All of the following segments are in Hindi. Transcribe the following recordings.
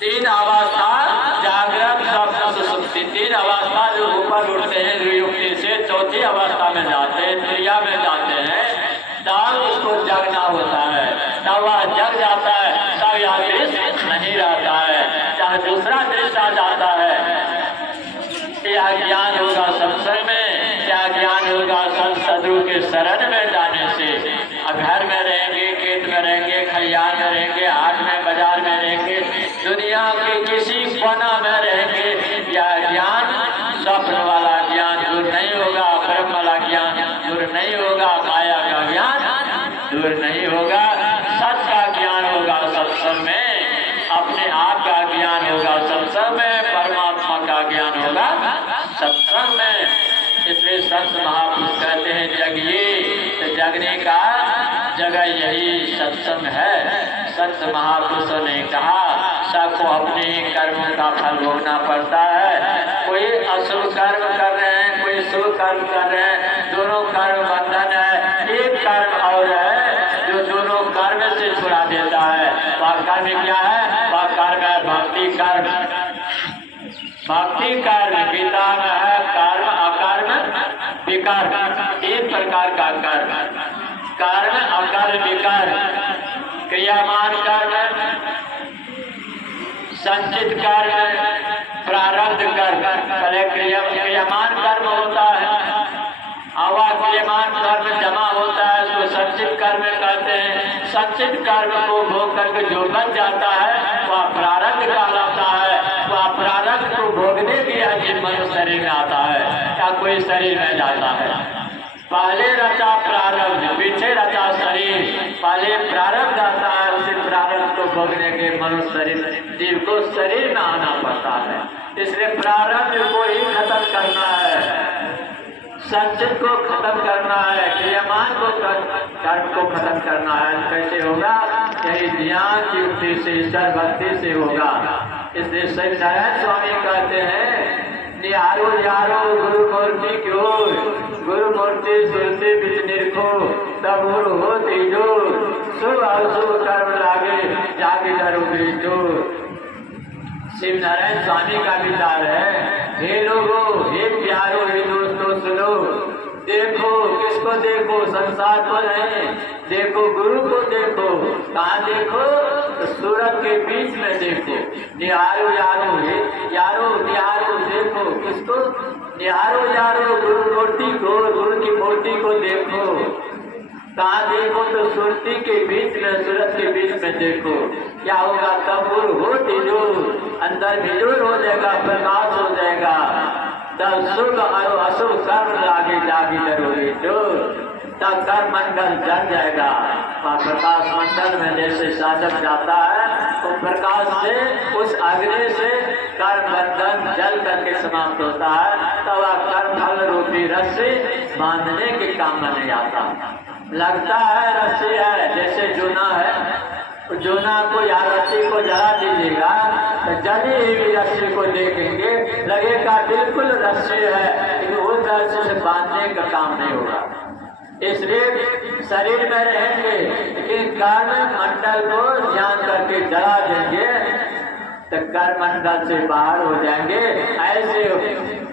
तीन अवस्था जागृत स्वप्न सुषुप्ति, तीन अवस्था जो ऊपर उठते हैं युक्ति से चौथी अवस्था में जाते हैं, क्रिया में जाते हैं, तब उसको जगना होता है। तब वह जग जाता है, तब यह दृश्य नहीं रहता है, चाहे दूसरा दृश्य आ जाता है। यह ज्ञान होगा सत्संग में, क्या ज्ञान होगा संत साधु के शरण में जाने से। घर में रहेंगे, खेत में रहेंगे, खलिहान में रहेंगे, हाट में बाजार में रहेंगे, दुनिया के किसी कोना में रहेंगे, यह ज्ञान स्वप्न वाला ज्ञान दूर नहीं होगा, ब्रह्म वाला ज्ञान दूर नहीं होगा, माया का ज्ञान दूर नहीं होगा। सच का ज्ञान होगा सत्संग में, अपने आप का ज्ञान होगा सत्संग में, परमात्मा का ज्ञान होगा सत्संग में। इसलिए संत महापुरुष कहते हैं जगिए, तो जगने का जगह यही सत्संग है। संत महापुरुषों ने कहा सबको अपने ही कर्मों का फल भोगना पड़ता है। कोई अशुभ कर्म कर रहे हैं, कोई शुभ कर्म कर रहे हैं, दोनों कर्म बंधन है। एक कर्म और है जो दोनों कर्म से छुड़ा देता है, वह कर्म क्या है? वह कर्म है भक्ति कर्म। भक्ति कर्म गीता में है कर्म अकर्म विकर्म, तीन प्रकार का कर्म, कर्म अकर्म विकर्म। क्रियामान कर्म, संचित कर्म, प्रारब्ध कर्म। पहले क्रियामान कर्म होता है, और क्रियामान कर्म जमा होता है, उसको संचित कर्म कहते हैं। संचित कर्म को भोग करके जो बच जाता है वह प्रारब्ध कहलाता है। वह प्रारब्ध को भोगने के लिए मनुष्य शरीर में आता है या कोई शरीर में जाता है। पहले रचा प्रारब्ध, पीछे रचा शरीर। पहले प्रारब्ध आता है, उसी प्रारब्ध को भोगने के मनुष्य शरीर जीव को शरीर में आना पड़ता है। इसलिए प्रारब्ध को ही खत्म करना है, संचित को खत्म करना है, क्रियामान को कर्म को खत्म करना है। कैसे होगा? यही ज्ञान की युक्ति से, ईश्वर भक्ति से होगा। इसलिए सत्यनारायण स्वामी कहते हैं निहारो यारो गुरु मूर्ति की ओर, गुरु मूर्ति सुरती बिच निरखो, तब हो तेजो, शुभ अशुभ कर्म लागे जागे डरोगे जो। शिव नारायण स्वामी का विचार है, हे लोगो, हे प्यारो, हे दोस्तों सुनो, देखो किसको देखो? संसार को नहीं, देखो गुरु को देखो। कहाँ देखो? तो सूरत के बीच में देखो। निहारो यारो, यारो निहारो, देखो किसको? निहारो यारो गुरु मूर्ति को, गुरु की मूर्ति को देखो। कहाँ देखो? तो सुरती के बीच में, सूरत के बीच में देखो। क्या होगा? तब गुरु हो तेजो, अंदर बिजोर हो जाएगा, प्रकाश हो जाएगा। तब शुभ और अशुभ कर्म लागे जागी डरोगे जो, तब कर्म मंडल जल जाएगा। प्रकाश मंडल में जैसे साधक जाता है तो प्रकाश से, उस अग्नि से कर्म बंधन जल करके समाप्त होता है। तब वह कर्म फल रूपी रस्सी बांधने के काम में नहीं आता। लगता है रस्सी है, जैसे जूना है, जूना को या रस्सी को जला दीजिएगा तो जली हुई रस्सी को देखेंगे, लगेगा बिल्कुल रस्सी है, लेकिन उस रस्सी से बांधने का काम नहीं होगा। इसलिए शरीर में रहेंगे, लेकिन कर्म मंडल को जान करके जला देंगे तो कर्म मंडल से बाहर हो जाएंगे। ऐसे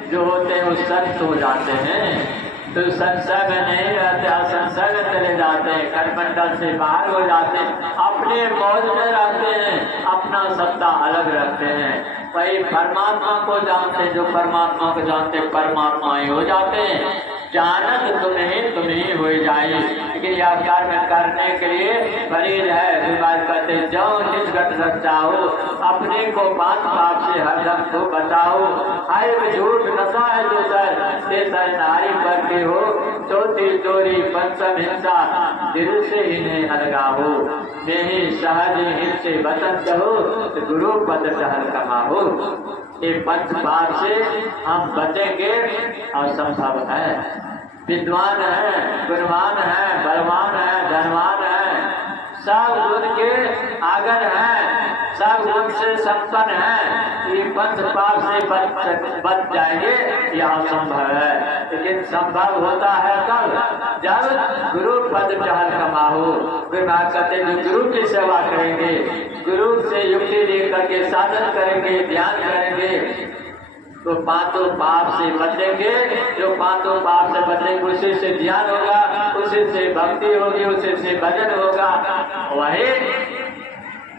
जो होते हैं वो संत हो जाते हैं, तो संसार में नहीं रहते, असंसार में चले जाते हैं, कर्मंडल से बाहर हो जाते हैं, अपने मौज में रहते हैं, अपना सत्ता अलग रखते हैं। वही परमात्मा को जानते, जो परमात्मा को जानते परमात्मा ही हो जाते हैं। जानत तुम्हें हो जाए, लेकिन यह कर्म करने के लिए शरीर है। बात कहते जाओ जिस घट सच्चाओ, अपने को बात पाप से हरदम को बचाओ। हाय झूठ नशा है जो सर नारी पर के हो, चौथी चोरी पंचम हिंसा, दिल से इन्हें अलगाओ। यही सहज हित से वचन कहो, तो गुरु पद टहल कमाओ। ये पंच बात से हम बचेंगे और संभव है। विद्वान है, गुणवान है, बलवान है, धनवान है, सब गुण के आगर हैं, सब गुण से संपन्न है, ये पंच पाप से बच जाएंगे, यह असंभव है। लेकिन संभव होता है कब? जब गुरु पद चहल कमाहो। गुरु महाराज कहते जो गुरु की सेवा करेंगे, गुरु से युक्ति लेकर के साधन करेंगे, ध्यान करेंगे, तो पांचों पाप से बचेंगे। जो पांचों पाप से बचेंगे उसी से ध्यान होगा, उसी से भक्ति होगी, उसी से भजन होगा, वही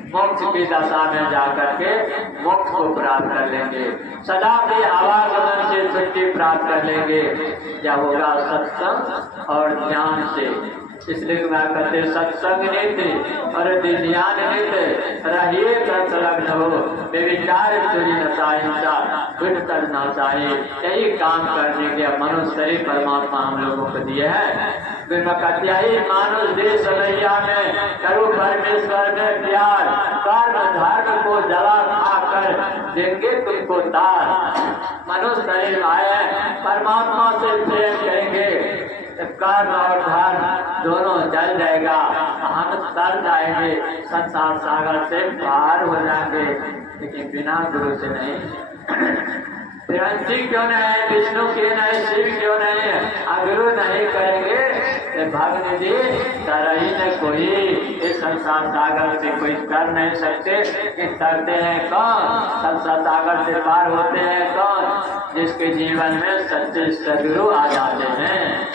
मोक्ष की दशा में जाकर के मोक्ष को प्राप्त कर लेंगे। सदा भी आवागमन से छुट्टी प्राप्त कर लेंगे, जब होगा सत्संग और ध्यान से। इसलिए मैं कहते सत्संग नीति और ध्यान नीति रहिए संलग्न हो, बेविचार चोरी नशा हिंसा विट करना चाहिए। यही काम करने के मनुष्य शरीर परमात्मा हम लोगों को दिए है। यही मानुष देश रैया में करो परमेश्वर में प्यार, कर्म धर्म को जला खा कर देंगे तुमको तार। मनुष्य शरीर आए परमात्मा से प्रेम करेंगे, कर्म और धर्म दोनों जल जाएगा, हम तर जाएंगे, संसार सागर से पार हो जाएंगे। लेकिन बिना गुरु से नहीं। शिव क्यों नहीं, विष्णु क्यों नहीं, शिव क्यों नहीं, गुरु नहीं करेंगे भगवान जी तरही न कोई। इस संसार सागर से कोई कर नहीं सकते। तरते हैं कौन? संसार सागर से पार होते हैं कौन? जिसके जीवन में सच्चे सदगुरु आ जाते हैं,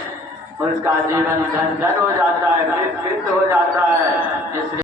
उसका जीवन धन धन हो जाता है, मृत हो जाता है। इसलिए